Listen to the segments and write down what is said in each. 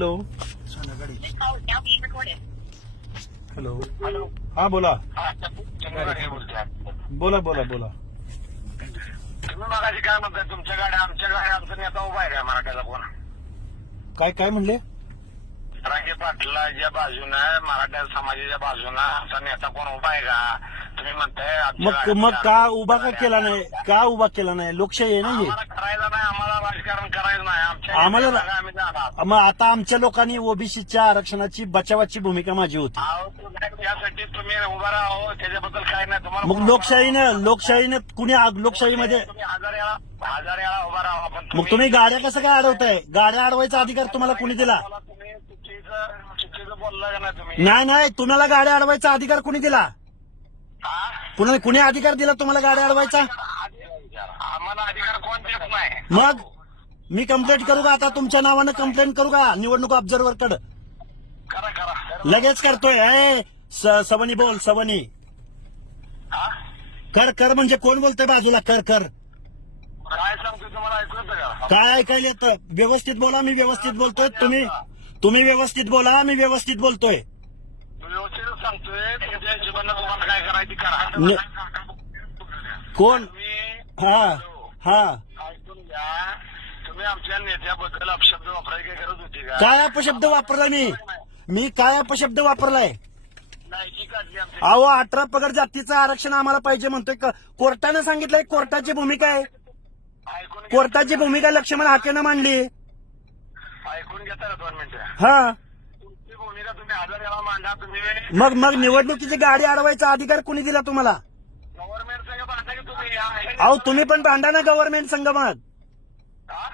Hello. Hello. हा बोला. बोला बोला बोला. तुम्ही मगाशी काय म्हणताय तुमच्या गाड्या आमच्या गाड्या आमचा नेता उभा आहे का मराठ्याचा कोण? काय काय म्हणले? रांगे पाटलाच्या बाजूनं मराठा समाजाच्या बाजूनं आमचा नेता कोण उभा आहे का? तुम्ही म्हणताय मग मग का उभा का केला नाही? का उभा केला नाही? लोकशाही आहे ना हे? आम्हाला करायचं नाही आम्हाला राजकारण करायचं नाही. आमच्या आम्हाला- नेत्याला आम्ही जाणार. मग आता आमच्या लोकांनी ओबीसीच्या आरक्षणाची बचावाची भूमिका माझी होती. अहो, तुम्ही- यासाठी तुम्ही उभा राहा त्याच्याबद्दल काय नाही तुम्हाला मग लोकशाहीनं लोकशाहीनं कुणी आ- लोकशाहीमध्ये तुम्ही हजार वेळा हजार वेळा उभा राहा पण मग तुम्ही गाड्या कसं काय अडवताय? गाड्या अडवायचा अधिकार तुम्हाला कुणी दिला? मला तुम्ही चुकीचं चुकीचं बोलला का नाही तुम्ही? नाही नाही. तुम्हाला गाड्या अडवायचा अधिकार कुणी दिला? हा? कुणी अधिकार दिला तुम्हाला गाड्या अडवायचा? आम्हाला अधिकार कोण देत नाही. मग? मी कंप्लेंट करू का आता? तुमच्या नावानं कंप्लेंट करू का? निवडणूक ऑब्झर्व्हरकडे करा करा. लगेच करतोय. ए, स- सवनी बोल सवनी. हा? कर कर म्हणजे कोण बोलतोय बाजूला? कर कर. काय सांगतो तुम्हाला? ऐकू येतं का? काय ऐकायला येतं? व्यवस्थित बोला मी व्यवस्थित बोलतोय. तुम्ही तुम्ही व्यवस्थित बोला मी व्यवस्थित बोलतोय. मी व्यवस्थितच सांगतोय तुमच्या हिशोबानं तुम्हाला काय करायची करा. ने- कोण? हा हा. ऐकून घ्या. तुम्ही आमच्या नेत्याबद्दल अपशब्द वापरायची काय गरज होती का? काय अपशब्द वापरला मी? मी काय अपशब्द वापरलाय? नाही की काढली आमची. अहो अठरा पगार जातीचं आरक्षण आम्हाला पाहिजे म्हणतोय. क- कोर्टानं सांगितलंय कोर्टाची भूमिका आहे. ऐकून घ्या. कोर्टाची भूमिका लक्ष्मण हाकेनं मांडली. ऐकून घेता का दोन मिनिटं. हा. तुमची भूमिका तुम्ही हजार वेळा मांडा तुम्ही? मग मग निवडणुकीची गाडी अडवायचा अधिकार कुणी दिला तुम्हाला? गव्हर्नमेंट सगळं मांडा की तुम्ही? या- अहो तुम्ही पण भांडा ना गव्हर्नमेंट संघ मग. हा?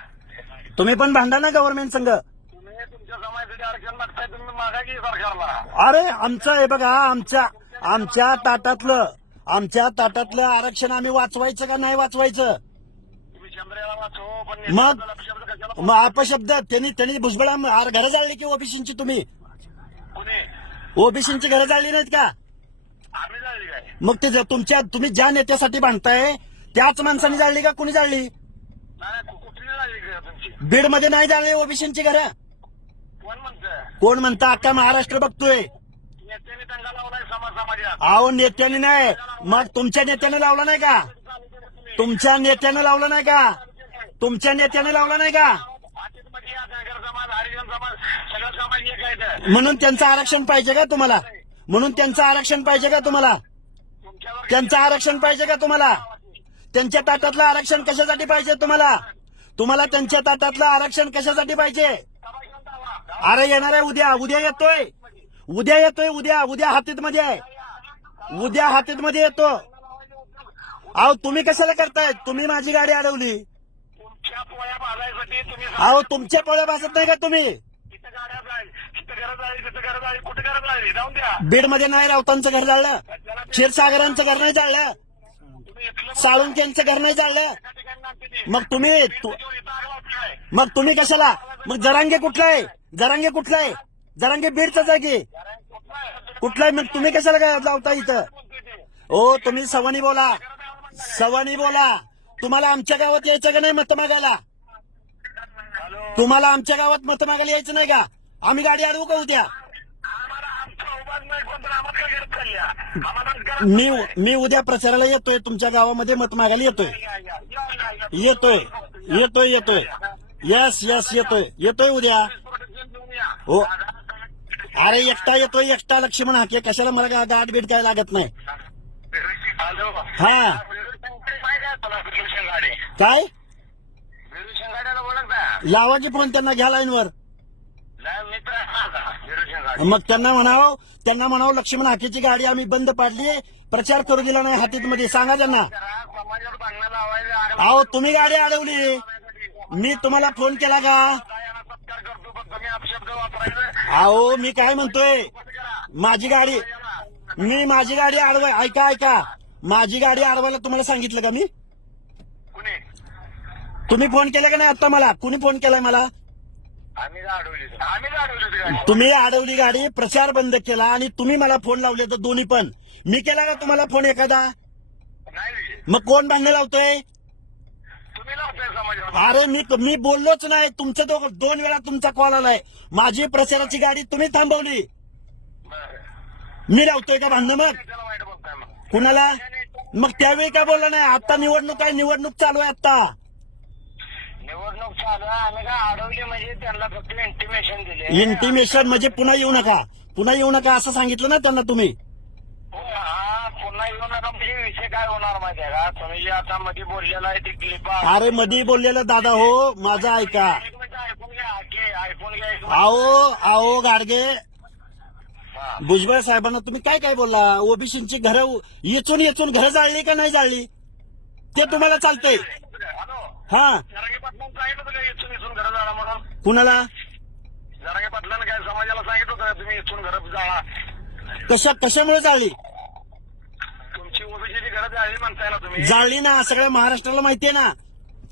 तुम्ही पण भांडा ना गव्हर्नमेंट संघ. तुम्ही तुमच्या समाजासाठी आरक्षण मागताय तुम्ही मागा की सरकारला? अरे आमचं आहे बघा आमच्या आमच्या ताटातलं आमच्या ताटातलं आरक्षण आम्ही वाचवायचं का नाही वाचवायचं? तुम्ही शंभर वेळा वाचो पण मग कशाला मग अपशब्द त्यांनी त्यांनी भुजबळा आर- घरं जाळली की ओबीसीची तुम्ही? ओबीसीची घरं जाळली नाहीत का? आम्ही जाळली काय? मग ते ज- तुमच्या तुम्ही ज्या नेत्यासाठी भांडताय त्याच माणसाने जाळली का कुणी जाळली नाही कु- कुठली जाळली काय तुमची? बीडमध्ये नाही जाळली ओबीसीची घरं. कोण म्हणतंय? कोण म्हणता? अख्खा महाराष्ट्र बघतोय. नेत्याने दंगा लावलाय समाज समाजात. अहो नेत्याने नाही. मग तुमच्या नेत्याने लावला नाही का? तुमच्या नेत्यानं लावलं नाही का? तुमच्या नेत्याने लावला नाही का? म्हणून त्यांचं आरक्षण पाहिजे का तुम्हाला? म्हणून त्यांचं आरक्षण पाहिजे का तुम्हाला? त्यांचं आरक्षण पाहिजे का तुम्हाला? त्यांच्या ताटातलं आरक्षण कशासाठी पाहिजे तुम्हाला? तुम्हाला त्यांच्या ताटातलं आरक्षण कशासाठी पाहिजे. अरे येणार आहे उद्या. उद्या येतोय. उद्या येतोय उद्या. उद्या हातीत मध्ये आहे. उद्या हातीत मध्ये येतो. अहो तुम्ही कशाला करताय? तुम्ही माझी गाडी अडवली. तुमच्या पोळ्या भाजायसाठी तुम्ही अहो तुमच्या पोळ्या भासत नाही का तुम्ही? इथं गाड्या जाईल तिथं गरज आहे तिथं गरज आहे कुठे गरज आहे जाऊन द्या. बीडमध्ये नाही राऊतांचं घर जाळलं क्षीरसागरांचं घर नाही जाळलं तुम्ही इथलं साळुंक्यांचं घर नाही जाळलं एका ठिकाणी नामते ते. मग तुम्ही तु- इथं इथं आग लावताय. मग तुम्ही कशाला? मग जरांगे कुठला आहे? जरांगे कुठला आहे? जरांगे बीडचाच आहे की कारण आहे? कुठला आहे? मग तुम्ही कशाला काय लावता इथं. ओ तुम्ही सवानी बोला. सवानी बोला. तुम्हाला आमच्या गावात यायचं का नाही मत मागायला? तुम्हाला आमच्या गावात मत मागायला यायचं नाही का? आम्ही गाडी अडवू का उद्या? मी मी उद्या प्रचाराला येतोय तुमच्या गावामध्ये मत मागायला येतोय. येतोय येतोय येतोय. यस यस येतोय. येतोय उद्या. हो. अरे एकटा येतोय एकटा लक्ष्मण हाके. कशाला मला गाठ भेट काय लागत नाही? हा. ओळखता लावाची फोन त्यांना घ्या लाईनवर मग त्यांना म्हणावं त्यांना म्हणावं लक्ष्मण हाकेची गाडी आम्ही बंद पाडली प्रचार करू दिला नाही हातीत मध्ये सांगा त्यांना. अहो तुम्ही गाडी अडवली. मी तुम्हाला फोन केला का? अहो मी काय म्हणतोय? माझी गाडी मी माझी गाडी अडवाय ऐका ऐका. माझी गाडी अडवायला तुम्हाला सांगितलं का मी? तुम्ही फोन केला का नाही आता मला? कुणी फोन केलाय मला? आम्ही अडवली आम्ही अडवली होती गाडी. तुम्ही अडवली गाडी प्रचार बंद केला आणि तुम्ही मला फोन लावले तर दोन्ही पण. मी केला का तुम्हाला फोन एखादा? नाही मग कोण भांडण लावतोय? तुम्ही लावताय समाजाला अरे मी मी बोललोच नाही. तुमचं दो, दोन वेळा तुमचा कॉल आलाय. माझी प्रचाराची गाडी तुम्ही थांबवली. बरं. मी लावतोय का भांडणं मग? त्याला वाईट बोलताय मग. कुणाला? मग त्यावेळी काय बोलला नाही? आता निवडणूक आहे. निवडणूक चालू आहे आता. निवडणूक चालू आहे. आम्ही काय अडवली म्हणजे त्यांना फक्त इंटिमेशन दिले. इंटिमेशन म्हणजे पुन्हा येऊ नका. पुन्हा येऊ नका असं सांगितलं ना त्यांना तुम्ही. हा पुन्हा येऊ नका. म्हणजे विषय काय होणार माहिती आहे का? तुम्ही जे आता मध्ये बोललेला आहे ती क्लिप अरे मधी बोललेलं दादा हो माझं ऐका. एक मिनिट ऐकून घ्या घे, ऐकून घ्या एक मिनिट. आओ आओ गाडगे. हा. भुजबळ साहेबांना तुम्ही काय काय बोलला? ओबीसीची घरं येचून येचून घरं जाळली का नाही जाळली? ते तुम्हाला चालतंय. हा. जरांगे पाटलांना सांगितलं होतं इथून इथून घरं जाळा म्हणून. कुणाला? जरांगे पाटलांना काय समाजाला सांगितलं होतं तुम्ही इथून घरं जाळा. कशा कशामुळे जाळली? तुमची ओबीसीची घरं जाळली म्हणताय ना तुम्ही. जाळली ना सगळ्या महाराष्ट्राला माहितीये ना.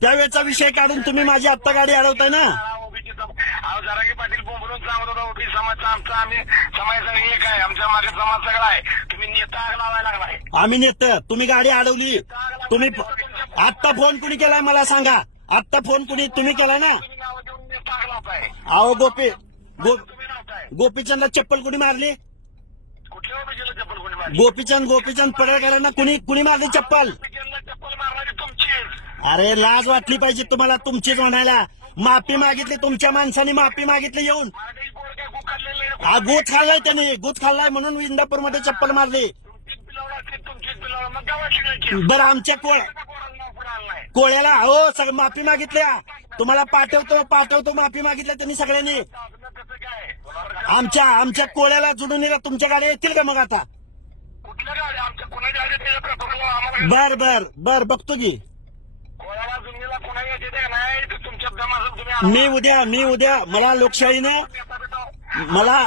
त्यावेळेचा विषय काढून तुम्ही माझी आत्ता गाडी अडवताय ना. ओबीसीचा अहो जरांगे पाटील बोंबलून सांगत होता ओबीसी समाजचा आमचा आम्ही समाजाचा एक आहे आमच्या मागे समाज सगळा आहे. तुम्ही नेता आग लावायला लागलाय. आम्ही नेत तुम्ही गाडी अडवली. तुम्ही आत्ता फोन कुणी केलाय मला सांगा. आत्ता फोन कुणी तुम्ही केलाय ना? अहो गोपी गो गोपीचंदला चप्पल कुणी मारली? कोणी गोपीचंद गोपीचंद पडळकरांना कुणी कुणी मारली चप्पल? अरे लाज वाटली पाहिजे तुम्हाला तुमचीच म्हणायला. माफी मागितली तुमच्या माणसाने माफी मागितली येऊन? हा गुत खाल्लाय त्याने. गुत खाल्लाय म्हणून इंदापूरमध्ये चप्पल मारली. बरं आमच्या कोळ कोळ्याला हो सगळं माफी मागितल्या. तुम्हाला पाठवतो पाठवतो माफी मागितल्या त्यांनी सगळ्यांनी. आमच्या आमच्या कोळ्याला जुडून नेला तुमच्या गाड्या येतील का मग आता? बर बर बर बघतो की. मी उद्या मी उद्या मला लोकशाहीनं मला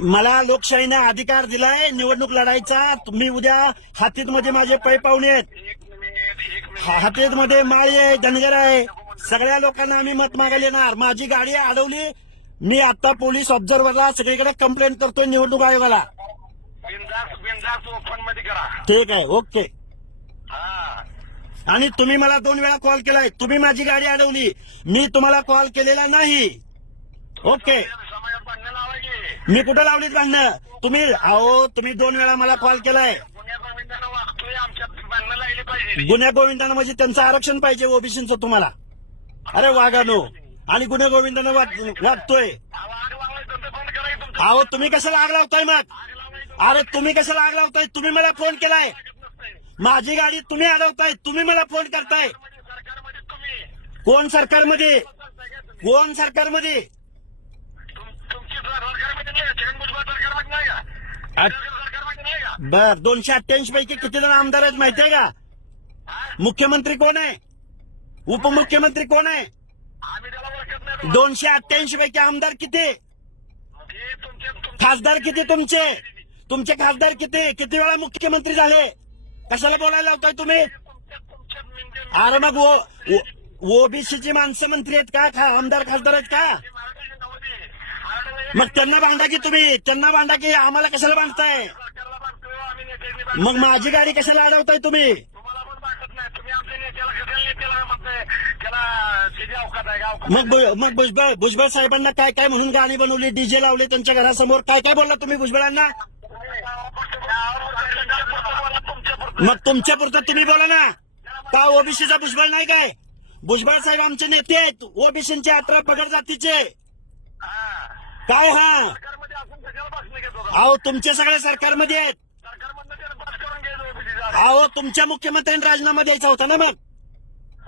मला लोकशाहीनं अधिकार दिलाय निवडणूक लढायचा मी उद्या हातीत मध्ये माझे पै पाहुणे आहेत हातीत मध्ये माळी आहे धनगर आहे. सगळ्या लोकांना आम्ही मत मागायला येणार. माझी गाडी अडवली. मी आता पोलीस ऑब्झर्व्हरला सगळीकडे कंप्लेंट करतोय निवडणूक आयोगाला. ठीक आहे ओके. आणि तुम्ही मला दोन वेळा कॉल केलाय. तुम्ही माझी गाडी अडवली. मी तुम्हाला कॉल केलेला नाही. ओके. मी कुठं लावलीत भांडणं? तुम्ही अहो तुम्ही दोन वेळा मला कॉल केलाय. पुण्या गोविंदानं गुन्ह्या गोविंदानं म्हणजे त्यांचं आरक्षण पाहिजे ओबीसीचं तुम्हाला. अरे वागानो आणि गुन्हे गोविंदानं वाग- वागतोय. अहो, तुम्ही कशाला आग लावताय मग? अरे तुम्ही कशाला आग लावताय? तुम्ही मला फोन केलाय. माझी गाडी तुम्ही अडवताय तुम्ही मला फोन करताय. कोण सरकारमध्ये? कोण सरकारमध्ये तुम- तुमची सरकारमध्ये नाही का छगन भुजबळ सरकारमध्ये नाही का अ- सरकारमध्ये नाही का बर दोनशे अठ्ठ्याऐंशी पैकी किती जण आमदार आहेत माहितीये का? मुख्यमंत्री कोण आहे? उपमुख्यमंत्री कोण आहे? दोनशे अठ्ठ्याऐंशी पैकी आमदार किती? खासदार किती तुमचे? तुमचे खासदार किती? किती वेळा मुख्यमंत्री झाले? कशाला बोलायला लावताय तुम्ही? अरे मग ओबीसीची माणसं मंत्री आहेत का? आमदार खासदार आहेत का? मग त्यांना भांडा की तुम्ही? त्यांना भांडा की आम्हाला कशाला बांधताय सरकारला बांधतोय आम्ही नेत्यांनी मग माझी गाडी कशाला अडवताय तुम्ही? तुम्हाला पण बांधत नाही तुम्ही आमच्या नेत्याला नेत्याला म्हणताय त्याला अवकात आहे का अवकात मग भु- मग भुजबळ भुजबळ साहेबांना काय काय म्हणून गाणी बनवली डीजे लावले त्यांच्या घरासमोर? काय काय बोलला तुम्ही भुजबळांना? मग तुमच्या पुरतं तुम्ही बोला ना. का ओबीसीचा भुजबळ नाही काय? भुजबळ साहेब आमचे नेते आहेत. ओबीसीचे अठरा पगड जातीचे. काय हा? सरकारमध्ये कशाला घेत होता अहो तुमचे सगळे सरकारमध्ये आहेत. सरकारमधनं त्याला करून अहो तुमच्या मुख्यमंत्र्यांनी राजीनामा द्यायचा होता ना मग?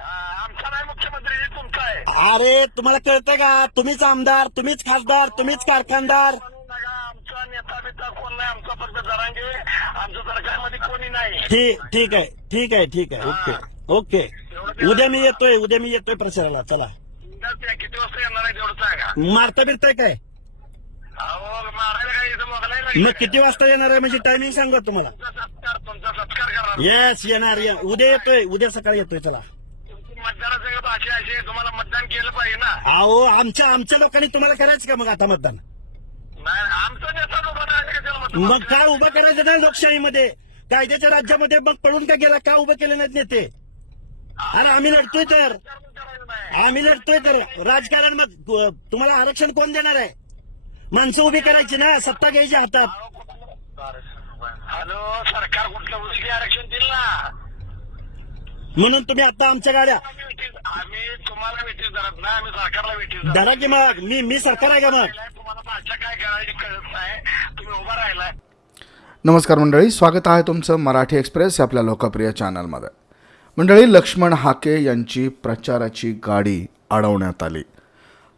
आमचा नाही मुख्यमंत्री तुमचा आहे. अरे तुम्हाला कळतंय का? तुम्हीच आमदार तुम्हीच खासदार तुम्हीच कारखानदार. म्हणू नका आमचा नेता बिता कोण नाही? आमचा फक्त जरांगे. आमच्या सरकारमध्ये कोणी नाही. ठीक ठीक आहे ठीक आहे ठीक आहे. Okay okay. उद्या मी येतोय उद्या मी येतोय प्रचाराला. चला. किती वाजता येणार आहे तेवढं सांगा. मारता बिरताय काय अहो मारायला काय इथं मोगलाय नाही मग किती वाजता येणार आहे? म्हणजे टायमिंग सांगा तुम्हाला. येस येणार ये- उद्या येतोय उद्या सकाळी येतोय चला. तुमची मतदानाचं भाषा अशी आहे तुम्हाला मतदान केलं पाहिजे ना. अहो आमच्या आमच्या लोकांनी तुम्हाला करायचं का मग आता मतदान? नाही नाही? मग का उभं करायचं ना लोकशाहीमध्ये? कायद्याच्या राज्यामध्ये मग पळून का गेला? का उभं केले नाहीत नेते? अरे आम्ही लढतोय तर. नाही. आम्ही लढतोय तर. राजकारण मग तुम्हाला आरक्षण कोण देणार आहे? माणसं उभी करायची ना सत्ता घ्यायची हातात. हॅलो सरकार कुठलं उद्या आरक्षण दिलं ना. म्हणून तुम्ही आता आमच्या गाड्या आम्ही तुम्हाला वेटीस धरत नाही आम्ही सरकारला वेटीस धरतो. धरा की मग. मी मी सरकार आहे का मग? तुम्हाला भाषा काय करायची कळत नाही तुम्ही उभा राहिलाय. नमस्कार मंडळी स्वागत आहे तुमचं मराठी एक्सप्रेस या आपल्या लोकप्रिय चॅनलमध्ये. मंडळी लक्ष्मण हाके यांची प्रचाराची गाडी अडवण्यात आली.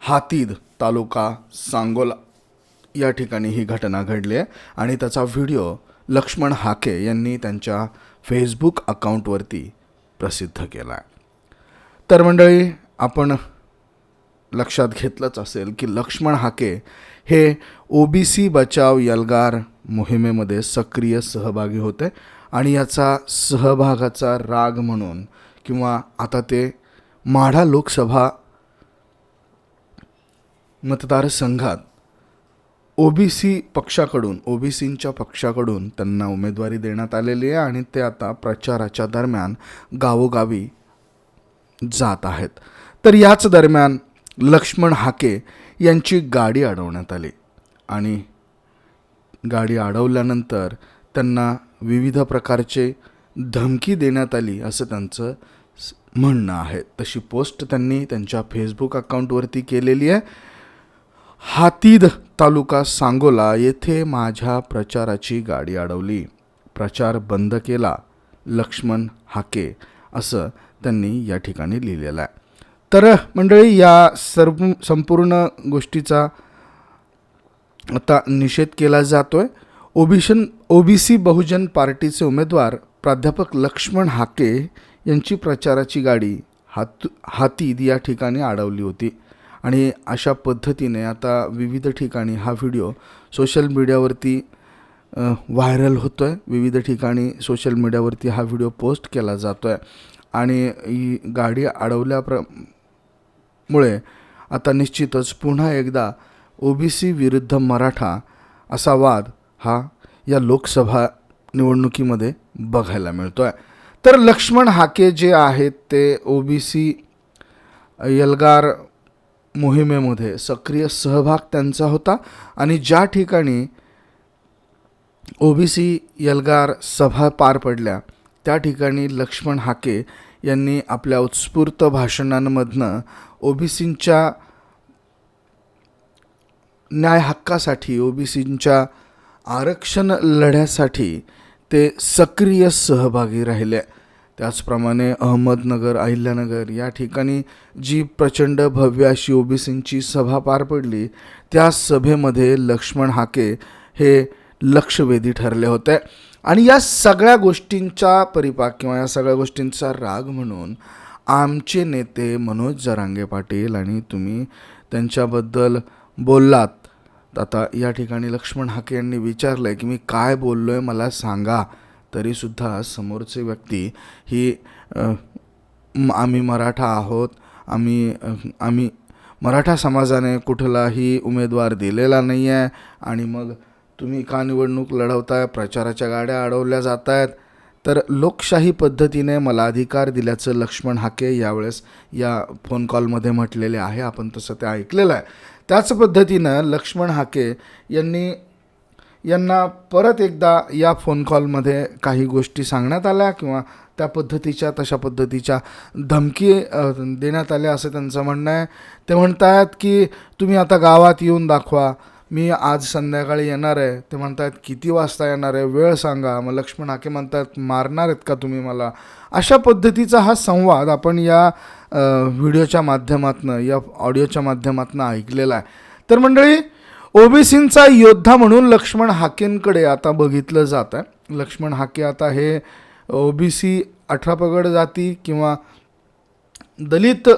हातीद तालुका सांगोला या ठिकाणी ही घटना घडली आहे आणि त्याचा व्हिडिओ लक्ष्मण हाके यांनी त्यांच्या फेसबुक अकाउंटवरती प्रसिद्ध केला आहे. तर मंडळी आपण लक्षात घेतलंच असेल की लक्ष्मण हाके हे ओ बी सी बचाव यलगार मोहिमेमध्ये सक्रिय सहभागी होते आणि याचा सहभागाचा राग म्हणून किंवा आता ते माढा लोकसभा मतदारसंघात ओ बी सी पक्षाकडून ओ बी सींच्या पक्षाकडून त्यांना उमेदवारी देण्यात आलेली आहे आणि ते आता प्रचाराच्या दरम्यान गावोगावी जात आहेत. तर याच दरम्यान लक्ष्मण हाके यांची गाडी अडवण्यात आली आणि गाडी अडवल्यानंतर त्यांना विविध प्रकारचे धमकी देण्यात आली असं त्यांचं म्हणणं आहे. तशी पोस्ट त्यांनी त्यांच्या फेसबुक अकाउंटवरती केलेली आहे. हातीद तालुका सांगोला येथे माझ्या प्रचाराची गाडी अडवली. प्रचार बंद केला. लक्ष्मण हाके असं त्यांनी या ठिकाणी लिहिलेलं आहे. तर मंडळी या सर्व संपूर्ण गोष्टीचा आता निषेध केला जातोय. ओबीशन ओबीसी बहुजन पार्टीचे उमेदवार प्राध्यापक लक्ष्मण हाके यांची प्रचाराची गाडी हात हातीद या ठिकाणी अडवली होती. आणि अशा पद्धतीने आता विविध ठिकाणी हा व्हिडिओ सोशल मीडियावरती व्हायरल होतो आहे विविध ठिकाणी सोशल मीडियावरती हा व्हिडिओ पोस्ट केला जातो आहे आणि ही गाडी अडवल्याप्र मुळे आता निश्चितच पुन्हा एकदा ओबीसी विरुद्ध मराठा असा वाद हा या लोकसभा निवडणुकीमध्ये बघायला मिळतो आहे तर लक्ष्मण हाके जे आहेत ते ओबीसी यलगार मोहिमेमध्ये सक्रिय सहभाग त्यांचा होता. आणि ज्या ठिकाणी ओबीसी यलगार सभा पार पडल्या त्या ठिकाणी लक्ष्मण हाके यांनी आपल्या उत्स्फूर्त भाषणांमधनं ओबीसींच्या न्याय हक्कासाठी ओबीसींच्या आरक्षण लढ्यासाठी ते सक्रिय सहभागी राहिले. त्याचप्रमाणे अहमदनगर अहिल्यानगर या ठिकाणी जी प्रचंड भव्य अशी ओबीसींची सभा पार पडली त्या सभेमध्ये लक्ष्मण हाके हे लक्षवेधी ठरले होते. आणि या सगळ्या गोष्टींचा परिपाक किंवा या सगळ्या गोष्टींचा राग म्हणून आमचे नेते मनोज जरांगे पाटील आणि तुम्ही त्यांच्याबद्दल बोललात. आता या ठिकाणी लक्ष्मण हाके यांनी विचारलं आहे की मी काय बोललो आहे मला सांगा. तरीसुद्धा समोरची व्यक्ती ही आम्ही मराठा आहोत आम्ही आम्ही मराठा समाजाने कुठलाही उमेदवार दिलेला नाही आहे आणि मग तुम्ही का निवडणूक लढवताय प्रचाराच्या गाड्या अडवल्या जात आहेत तर लोकशाही पद्धतीने मला अधिकार दिल्याचं लक्ष्मण हाके यावेळेस या फोन कॉलमध्ये म्हटलेले आहे. आपण तसं ते ऐकलेलं आहे. त्याच पद्धतीनं लक्ष्मण हाके यांनी यांना परत एकदा या फोन कॉलमध्ये काही गोष्टी सांगण्यात आल्या किंवा त्या पद्धतीच्या तशा पद्धतीच्या धमकी देण्यात आल्या असं त्यांचं म्हणणं आहे. ते म्हणत आहेत की तुम्ही आता गावात येऊन दाखवा. मी आज संध्याकाळी येणार आहे. ते म्हणतात किती वाजता येणार आहे? वेळ सांगा. मग लक्ष्मण हाके म्हणतात मारणार आहेत का तुम्ही मला? अशा पद्धतीचा हा संवाद आपण या व्हिडिओच्या माध्यमातनं या ऑडिओच्या माध्यमातनं ऐकलेला आहे. तर मंडळी ओबीसींचा योद्धा म्हणून लक्ष्मण हाकेंकडे आता बघितलं जात आहे. लक्ष्मण हाके आता हे ओबीसी अठरा पगड जाती किंवा दलित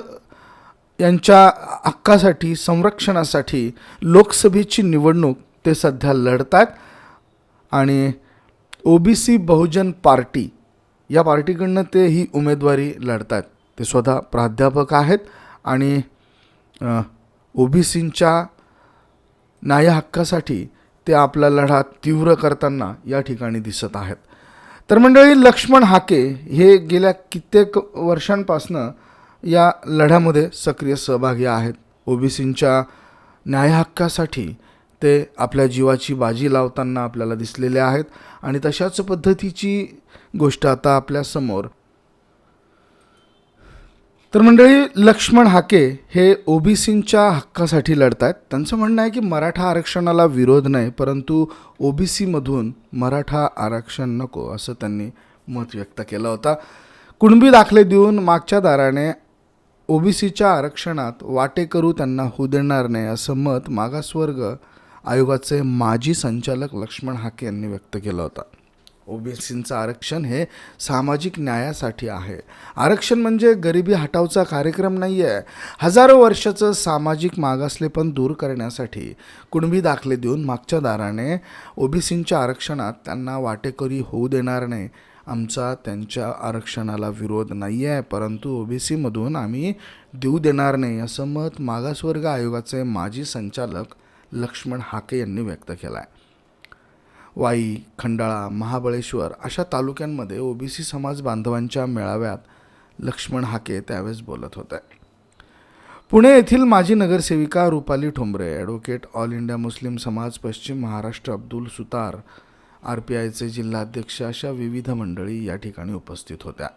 यांच्या हक्कासाठी संरक्षणासाठी लोकसभेची निवडणूक ते सध्या लढतात आणि ओबीसी बहुजन पार्टी या पार्टीकडनं ते ही उमेदवारी लढतात ते स्वतः प्राध्यापक आहेत आणि ओबीसींच्या न्याय हक्कासाठी ते आपला लढा तीव्र करताना या ठिकाणी दिसत आहेत. तर मंडळी लक्ष्मण हाके हे गेल्या कित्येक वर्षांपासनं या लढ्यामध्ये सक्रिय सहभागी आहेत. ओबीसींच्या न्यायहक्कासाठी ते आपल्या जीवाची बाजी लावताना आपल्याला दिसलेले आहेत आणि तशाच पद्धतीची गोष्ट आता आपल्यासमोर तर मंडळी लक्ष्मण हाके हे ओबीसींच्या हक्कासाठी लढत आहेत त्यांचं म्हणणं आहे की मराठा आरक्षणाला विरोध नाही परंतु ओबीसीमधून मराठा आरक्षण नको असं त्यांनी मत व्यक्त केलं होता. कुणबी दाखले देऊन मागच्या दाराने ओबीसीच्या आरक्षणात वाटे करू त्यांना होऊ देणार नाही असं मत मागासवर्ग आयोगाचे माजी संचालक लक्ष्मण हाके यांनी व्यक्त केलं होतं. ओबीसींचं आरक्षण हे सामाजिक न्यायासाठी आहे. आरक्षण म्हणजे गरिबी हटावचा कार्यक्रम नाही आहे हजारो वर्षाचं सामाजिक मागासलेपण दूर करण्यासाठी कुणबी दाखले देऊन मागच्या दाराने ओबीसींच्या आरक्षणात त्यांना वाटेकरी होऊ देणार नाही. आमचा त्यांच्या आरक्षणाला विरोध नाही आहे परंतु ओबीसीमधून आम्ही देऊ देणार नाही असं मत मागासवर्ग आयोगाचे माजी संचालक लक्ष्मण हाके यांनी व्यक्त केलं आहे वाई खंडाळा महाबळेश्वर अशा तालुक्यांमध्ये ओबीसी समाज बांधवांच्या मेळाव्यात लक्ष्मण हाके त्यावेळेस बोलत होते. पुणे येथील माजी नगरसेविका Rupali Thombare advocate all India Muslim Samaj Paschim Maharashtra Abdul Sutar R P आयचे जिल्हाध्यक्ष अशा विविध मंडळी या ठिकाणी उपस्थित होत्या.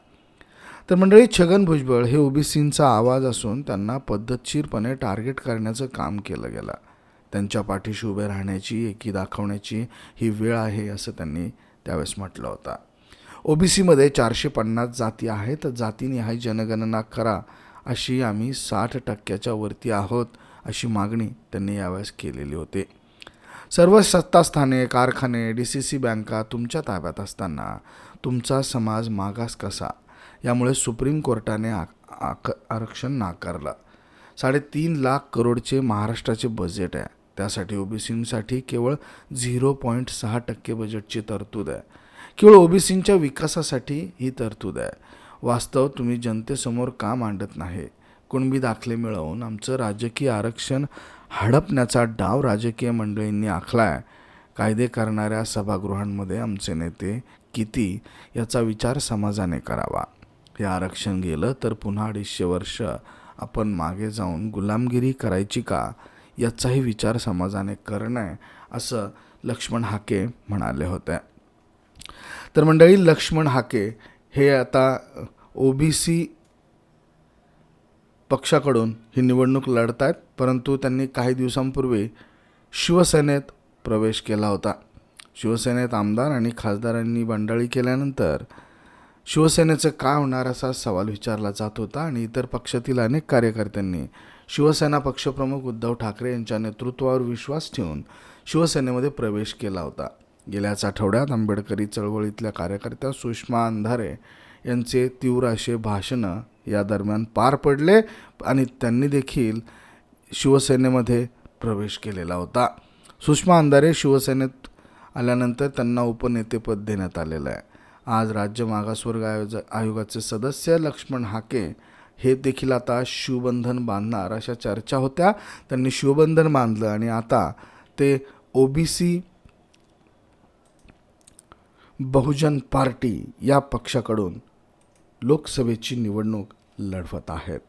तर मंडळी छगन भुजबळ हे ओबीसींचा आवाज असून त्यांना पद्धतशीरपणे टार्गेट करण्याचं काम केलं गेलं. त्यांच्या पाठीशी उभे राहण्याची एकी दाखवण्याची ही वेळ आहे असं त्यांनी त्यावेळेस म्हटलं होतं. ओबीसीमध्ये चारशे पन्नास जाती आहेत. जातीनिहाय जनगणना करा अशी आम्ही साठ टक्क्याच्या वरती आहोत अशी मागणी त्यांनी यावेळेस केलेली होती. सर्व सत्तास्थाने कारखाने डी सी सी बँका तुमच्या ताब्यात असताना तुमचा समाज मागास कसा? यामुळे सुप्रीम कोर्टाने आक आरक्षण नाकारलं. साडेतीन लाख करोडचे महाराष्ट्राचे बजेट आहे. त्यासाठी ओबीसींसाठी केवळ झिरो पॉईंट सहा टक्के बजेटची तरतूद आहे. केवळ ओबीसींच्या विकासासाठी ही तरतूद आहे. वास्तव तुम्ही जनतेसमोर का मांडत नाही? कुणबी दाखले मिळवून आमचं राजकीय आरक्षण हडपण्याचा डाव राजकीय मंडळींनी आखला आहे कायदे करणाऱ्या सभागृहांमध्ये आमचे नेते किती याचा विचार समाजाने करावा. हे आरक्षण गेलं तर पुन्हा अडीचशे वर्ष आपण मागे जाऊन गुलामगिरी करायची का? याचाही विचार समाजाने करणं आहे असं लक्ष्मण हाके म्हणाले होते. तर मंडळी लक्ष्मण हाके हे आता ओबीसी पक्षाकडून ही निवडणूक लढत आहेत परंतु त्यांनी काही दिवसांपूर्वी शिवसेनेत प्रवेश केला होता. शिवसेनेत आमदार आणि खासदारांनी बंडाळी केल्यानंतर शिवसेनेचं काय होणार असा सवाल विचारला जात होता आणि इतर पक्षातील अनेक कार्यकर्त्यांनी शिवसेना पक्षप्रमुख उद्धव ठाकरे यांच्या नेतृत्वावर विश्वास ठेवून शिवसेनेमध्ये प्रवेश केला होता. गेल्याच आठवड्यात आंबेडकरी चळवळीतल्या कार्यकर्त्या सुषमा अंधारे यांचे तीव्र असे भाषणं या दरम्यान पार पडले आणि त्यांनी देखील शिवसेनेमध्ये प्रवेश केलेला होता. सुषमा अंधारे शिवसेनेत आल्यानंतर त्यांना उपनेतेपद देण्यात आलेलं आहे. आज राज्य मागासवर्ग आयोज आयोगाचे सदस्य लक्ष्मण हाके हे देखील आता शिवबंधन बांधणार अशा चर्चा होत्या. त्यांनी शिवबंधन बांधलं आणि आता ते ओबीसी बहुजन पार्टी या पक्षाकडून लोकसभेची निवडणूक लढवत आहेत.